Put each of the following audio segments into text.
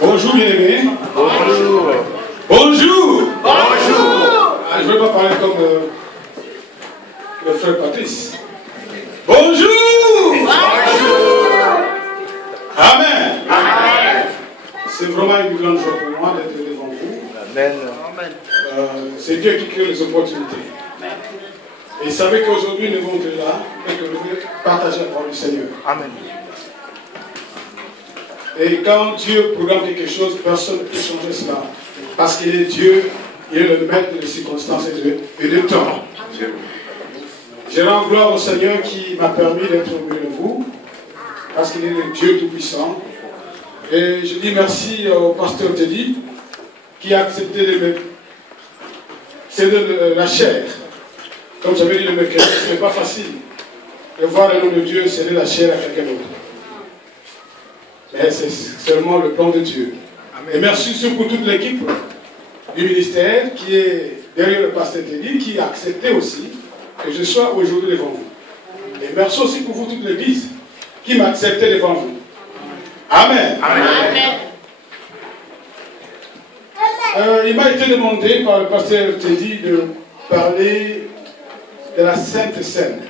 Bonjour bien-aimés. Bonjour. Bonjour. Bonjour. Je ne vais pas parler comme le frère Patrice. Bonjour. Bonjour. Amen. Amen. C'est vraiment une grande joie pour moi d'être devant vous. Amen. C'est Dieu qui crée les opportunités. Et vous savez qu'aujourd'hui nous devons être là et que nous devons partager la parole du Seigneur. Amen. Et quand Dieu programme quelque chose, personne ne peut changer cela. Parce qu'il est Dieu, il est le maître des circonstances et de temps. Je rends gloire au Seigneur qui m'a permis d'être au milieu de vous, parce qu'il est le Dieu Tout-Puissant. Et je dis merci au pasteur Teddy, qui a accepté de me céder la chair. Comme j'avais dit le mercredi, ce n'est pas facile de voir le nom de Dieu céder la chair à quelqu'un d'autre. Mais c'est seulement le plan de Dieu. Et merci surtout pour toute l'équipe du ministère qui est derrière le pasteur Teddy, qui a accepté aussi que je sois aujourd'hui devant vous. Et merci aussi pour vous, toute l'église, qui m'a accepté devant vous. Amen. Amen. Il m'a été demandé par le pasteur Teddy de parler de la Sainte Seine.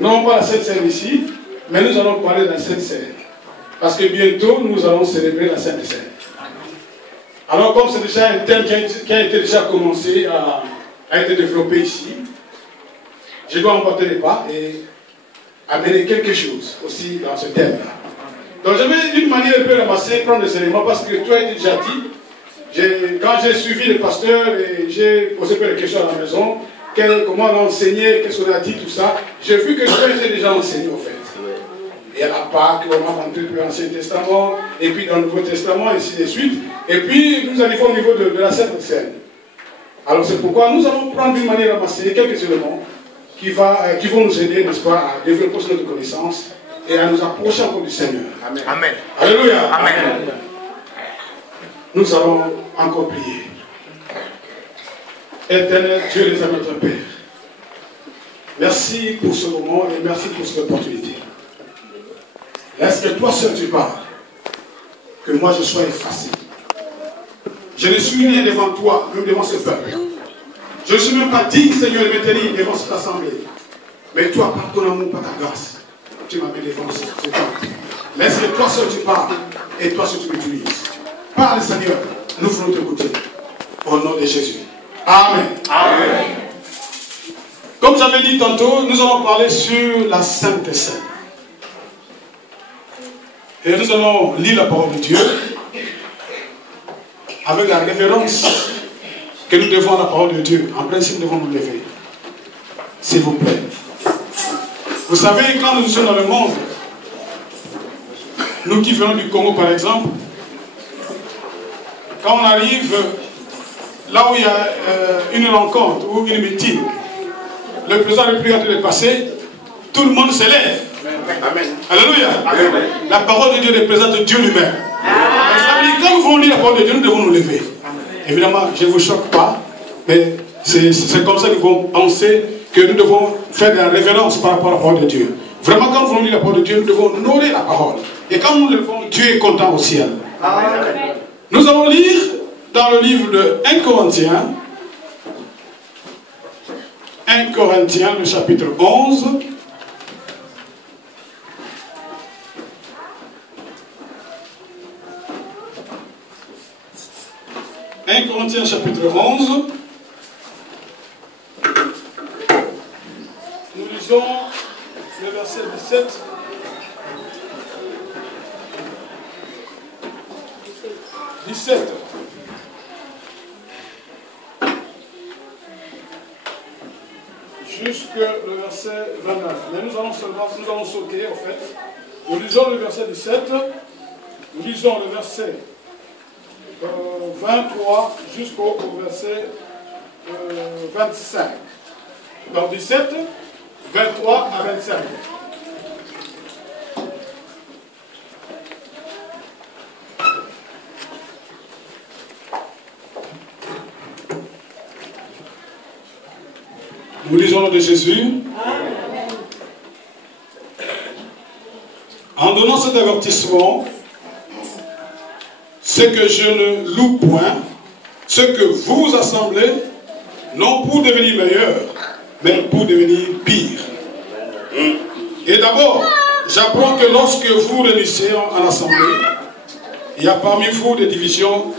Non pas la Sainte Seine ici, mais nous allons parler de la Sainte Seine. Parce que bientôt, nous allons célébrer la Sainte Seine. Alors, comme c'est déjà un thème qui a été déjà commencé à être développé ici, je dois emporter les pas et amener quelque chose aussi dans ce thème-là. Donc, j'avais d'une manière un peu ramassée, prendre des éléments, parce que tout a été déjà dit. Quand j'ai suivi le pasteur et j'ai posé plein de questions à la maison, comment on a enseigné, qu'est-ce qu'on a dit, tout ça, j'ai vu que tout a été déjà enseigné, en fait. Et à la Pâque, on a rentré dans l'Ancien Testament, et puis dans le Nouveau Testament, et ainsi de suite. Et puis, nous arrivons au niveau de la Sainte Seine. Alors, c'est pourquoi nous allons prendre d'une manière ramassée quelques éléments qui vont nous aider, n'est-ce pas, à développer notre connaissance et à nous approcher encore du Seigneur. Amen. Amen. Alléluia. Amen. Nous allons encore prier. Éternel Dieu les amis, notre Père. Merci pour ce moment et merci pour cette opportunité. Laisse que toi seul tu parles, que moi je sois effacé. Je ne suis rien devant toi, même devant ce peuple. Je ne suis même pas digne, Seigneur, de me tenir devant cette assemblée. Mais toi, par ton amour, par ta grâce, tu m'as mis devant ce temple. Laisse que toi seul tu parles et toi seul tu m'utilises. Parle, Seigneur, nous voulons t'écouter. Au nom de Jésus. Amen. Amen. Comme j'avais dit tantôt, nous allons parler sur la Sainte Seine. Et nous allons lire la parole de Dieu avec la révérence que nous devons à la parole de Dieu. En principe, nous devons nous lever. S'il vous plaît. Vous savez, quand nous sommes dans le monde, nous qui venons du Congo par exemple, quand on arrive là où il y a une rencontre ou une meeting, le président de République est passé, tout le monde se lève. Amen. Alléluia. Amen. La parole de Dieu représente Dieu lui-même. Quand nous voulons lire la parole de Dieu, nous devons nous lever. Évidemment, je ne vous choque pas, mais c'est comme ça que nous devons penser que nous devons faire de la révérence par rapport à la parole de Dieu. Vraiment, quand nous voulons lire la parole de Dieu, nous devons honorer la parole. Et quand nous le faisons, Dieu est content au ciel. Amen. Nous allons lire dans le livre de 1 Corinthiens, 1 Corinthiens, le chapitre 11. 1 Corinthiens chapitre 11, nous lisons le verset 17. Jusque le verset 29. Mais nous allons sauter en fait. Nous lisons le verset 17, nous lisons le verset 23 jusqu'au verset 25. Donc 17, 23 à 25. Nous lisons le nom de Jésus. Amen. En donnant cet avertissement, c'est que je ne loue point ce que vous vous assemblez, non pour devenir meilleur, mais pour devenir pire. Et d'abord, j'apprends que lorsque vous réunissez en assemblée, il y a parmi vous des divisions,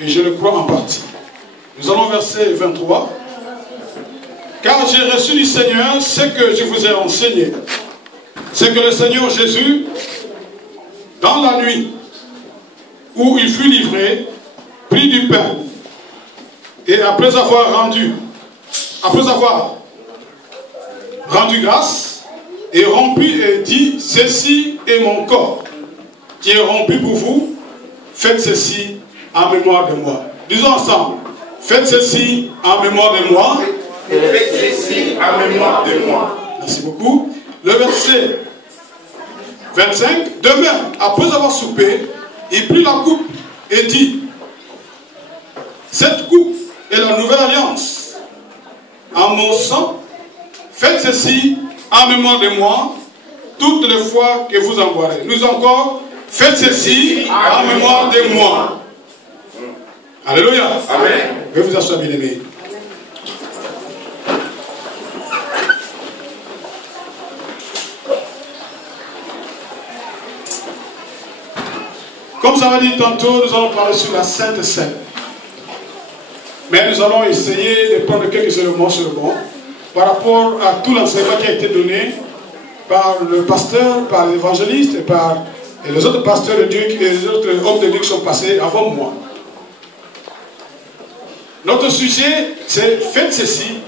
et je le crois en partie. Nous allons verset 23. Car j'ai reçu du Seigneur ce que je vous ai enseigné. C'est que le Seigneur Jésus, dans la nuit où il fut livré, prit du pain, et après avoir rendu grâce, et rempli et dit, ceci est mon corps, qui est rompu pour vous, faites ceci en mémoire de moi. Disons ensemble, faites ceci en mémoire de moi. Faites ceci en mémoire de moi. Merci beaucoup. Le verset 25, demain, après avoir soupé, il prit la coupe et dit, cette coupe est la nouvelle alliance. En mon sang, faites ceci en mémoire de moi, toutes les fois que vous en boirez. Nous encore, faites ceci en mémoire de moi. Alléluia. Amen. Veuillez vous asseoir, bien-aimés. Comme ça va dit tantôt, nous allons parler sur la Sainte Seine. Mais nous allons essayer de prendre quelques éléments seulement par rapport à tout l'enseignement qui a été donné par le pasteur, par l'évangéliste et par les autres pasteurs de Dieu et les autres hommes de Dieu qui sont passés avant moi. Notre sujet, c'est faites ceci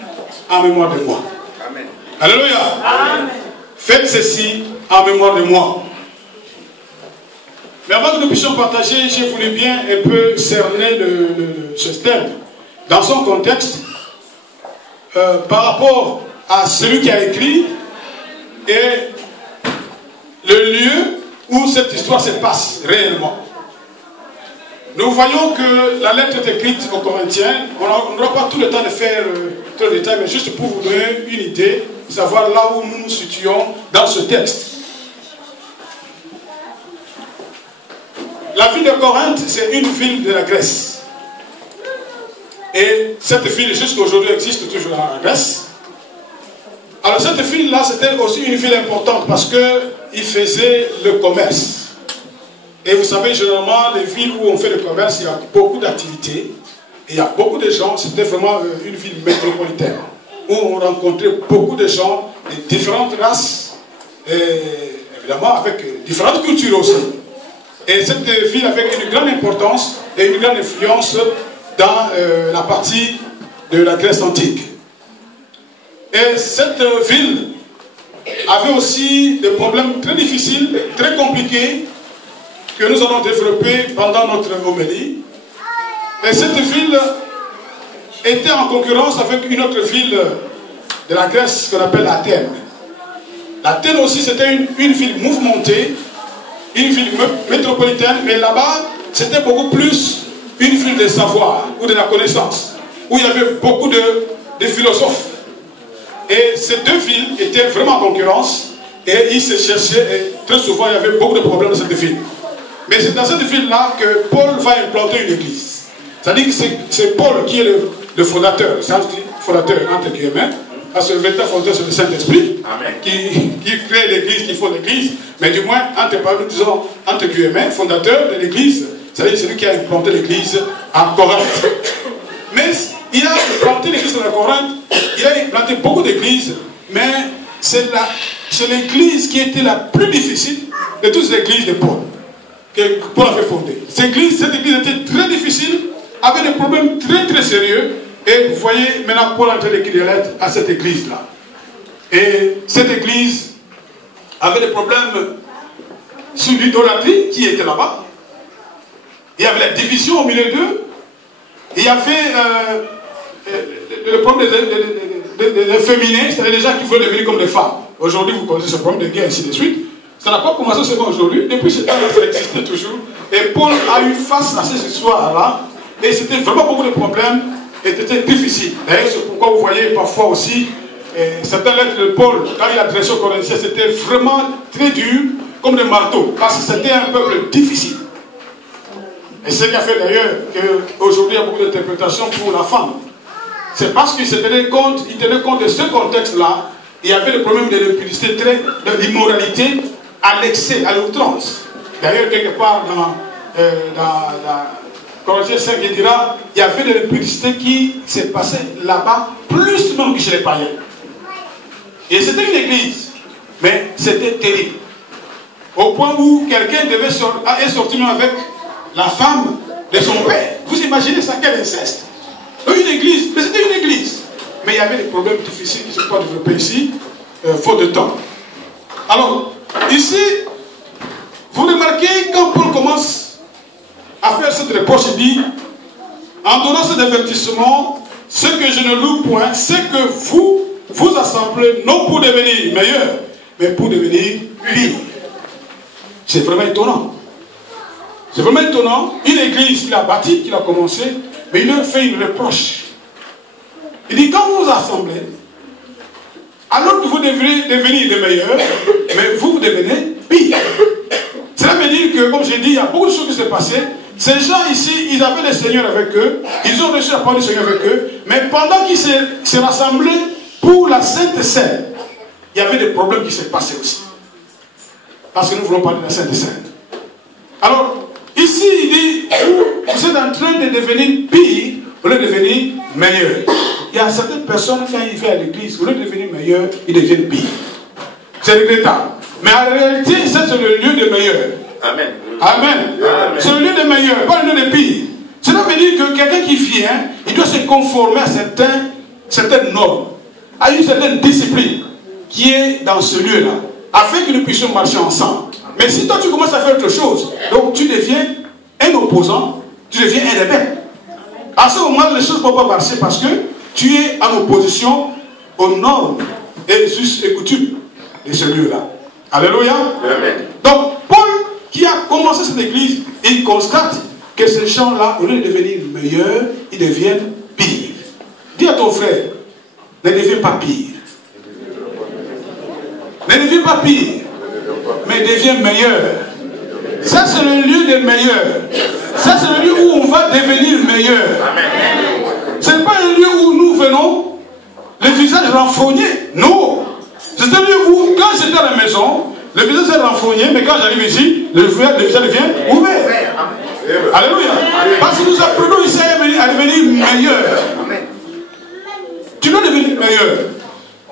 en mémoire de moi. Amen. Alléluia. Amen. Faites ceci en mémoire de moi. Mais avant que nous puissions partager, j'ai voulu bien un peu cerner ce thème dans son contexte par rapport à celui qui a écrit et le lieu où cette histoire se passe réellement. Nous voyons que la lettre est écrite aux Corinthiens. On n'aura pas tout le temps de faire tout le détail, mais juste pour vous donner une idée, savoir là où nous nous situons dans ce texte. La ville de Corinthe, c'est une ville de la Grèce. Et cette ville, jusqu'à aujourd'hui, existe toujours en Grèce. Alors cette ville-là, c'était aussi une ville importante parce qu'il faisait le commerce. Et vous savez, généralement, les villes où on fait le commerce, il y a beaucoup d'activités. Et il y a beaucoup de gens. C'était vraiment une ville métropolitaine. Où on rencontrait beaucoup de gens de différentes races. Et évidemment, avec différentes cultures aussi. Et cette ville avait une grande importance et une grande influence dans la partie de la Grèce antique. Et cette ville avait aussi des problèmes très difficiles, très compliqués, que nous allons développer pendant notre homélie. Et cette ville était en concurrence avec une autre ville de la Grèce qu'on appelle Athènes. Athènes aussi, c'était une ville mouvementée, une ville métropolitaine, mais là-bas, c'était beaucoup plus une ville de savoir ou de la connaissance, où il y avait beaucoup de philosophes. Et ces deux villes étaient vraiment en concurrence, et ils se cherchaient, et très souvent, il y avait beaucoup de problèmes dans cette ville. Mais c'est dans cette ville-là que Paul va implanter une église. C'est-à-dire que c'est Paul qui est le fondateur, fondateur entre guillemets, parce que le véritable fondateur, c'est le Saint-Esprit, qui crée l'église, qui fonde l'église, mais du moins, nous disons, entre guillemets, fondateur de l'église, c'est-à-dire celui qui a implanté l'église en Corinthe. Mais il a implanté l'église en Corinthe, il a implanté beaucoup d'églises, mais c'est l'église qui était la plus difficile de toutes les églises de Paul, que Paul avait fondée. Cette église était très difficile, avait des problèmes très très sérieux, et vous voyez, maintenant Paul a entré d'écrire des lettres à cette église-là. Et cette église avait des problèmes sur l'idolâtrie qui était là-bas. Il y avait la division au milieu d'eux. Il y avait le problème des féminins, c'est-à-dire des gens qui veulent devenir comme des femmes. Aujourd'hui, vous connaissez ce problème de guerre, ainsi de suite. Ça n'a pas commencé seulement aujourd'hui. Depuis ce temps-là, ça existait toujours. Et Paul a eu face à ces histoires-là. Et c'était vraiment beaucoup de problèmes. Et c'était difficile. D'ailleurs, c'est pourquoi vous voyez parfois aussi certaines lettres de Paul, quand il adressait aux Corinthiens, c'était vraiment très dur, comme des marteaux. Parce que c'était un peuple difficile. Et ce qui a fait d'ailleurs qu'aujourd'hui il y a beaucoup d'interprétations pour la femme. C'est parce qu'il tenait compte de ce contexte-là. Il y avait le problème de l'impudicité, de l'immoralité à l'excès, à l'outrance. D'ailleurs, quelque part dans Corinthiens 5, il dira, il y avait de l'impudicité qui s'est passée là-bas, plus même que chez les païens. Et c'était une église, mais c'était terrible. Au point où quelqu'un devait sortir avec la femme de son père. Vous imaginez ça, quel inceste? Une église, mais c'était une église. Mais il y avait des problèmes difficiles qui ne sont pas développés ici, faute de temps. Alors, ici, vous remarquez quand Paul commence à faire cette reproche, il dit, en donnant cet avertissement, ce que je ne loue point, c'est que vous assemblez non pour devenir meilleur, mais pour devenir pire. C'est vraiment étonnant. C'est vraiment étonnant. Une église qu'il a bâtie, qu'il a commencé, mais il leur fait une reproche. Il dit, quand vous vous assemblez, alors que vous devrez devenir les meilleurs, mais vous devenez pire. Cela veut dire que, comme j'ai dit, il y a beaucoup de choses qui s'est passé. Ces gens ici, ils avaient le Seigneur avec eux, ils ont reçu la parole du Seigneur avec eux, mais pendant qu'ils se rassemblaient pour la Sainte Seine, il y avait des problèmes qui s'est passé aussi. Parce que nous voulons parler de la Sainte Seine. Alors, ici, il dit, vous êtes en train de devenir pire, au lieu de devenir meilleur. Il y a certaines personnes, quand ils viennent à l'église, au lieu de devenir meilleur, ils deviennent pire. C'est regrettable. Mais en réalité, c'est le lieu de meilleur. Amen. Amen. C'est le lieu de meilleur, pas le lieu de pire. Cela veut dire que quelqu'un qui vient, il doit se conformer à certaines normes, à une certaine discipline qui est dans ce lieu-là, afin que nous puissions marcher ensemble. Mais si toi tu commences à faire autre chose, donc tu deviens un opposant, tu deviens un rebelle. À ce moment, les choses ne vont pas marcher parce que tu es en opposition aux normes et us et coutumes de ce lieu-là. Alléluia. Amen. Donc, Paul, qui a commencé cette église, il constate que ces gens-là, au lieu de devenir meilleurs, ils deviennent pires. Dis à ton frère, ne deviens pas pire. Ne deviens pas pire, mais deviens meilleur. Ça, c'est le lieu des meilleurs. Ça, c'est le lieu où on va devenir meilleur. Ce n'est pas un lieu où nous venons, le visage renfrogné. Non. C'est un lieu où, quand j'étais à la maison, le visage est renfrogné, mais quand j'arrive ici, le visage devient ouvert. Alléluia. Parce que nous apprenons ici à devenir meilleur. Tu dois devenir meilleur.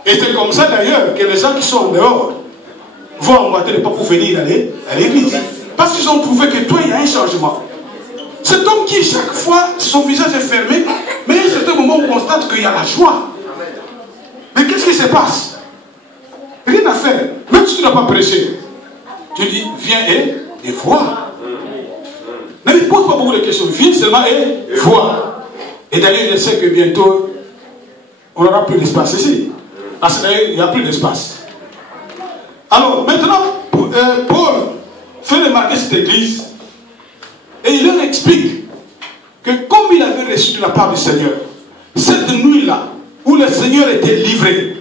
Et c'est comme ça d'ailleurs que les gens qui sont en dehors vont emboîter les pas pour venir à l'église. Parce qu'ils ont trouvé que toi, il y a un changement. Cet homme qui, chaque fois, son visage est fermé, mais à un certain moment, on constate qu'il y a la joie. Mais qu'est-ce qui se passe? Rien à faire. Même si tu n'as pas prêché, tu dis, viens et vois. Ne lui pose pas beaucoup de questions. Viens seulement et vois. Et d'ailleurs, je sais que bientôt, on n'aura plus d'espace ici. Parce que d'ailleurs, il n'y a plus d'espace. Alors, maintenant, Paul fait remarquer cette église et il leur explique que comme il avait reçu de la part du Seigneur, cette nuit-là, où le Seigneur était livré,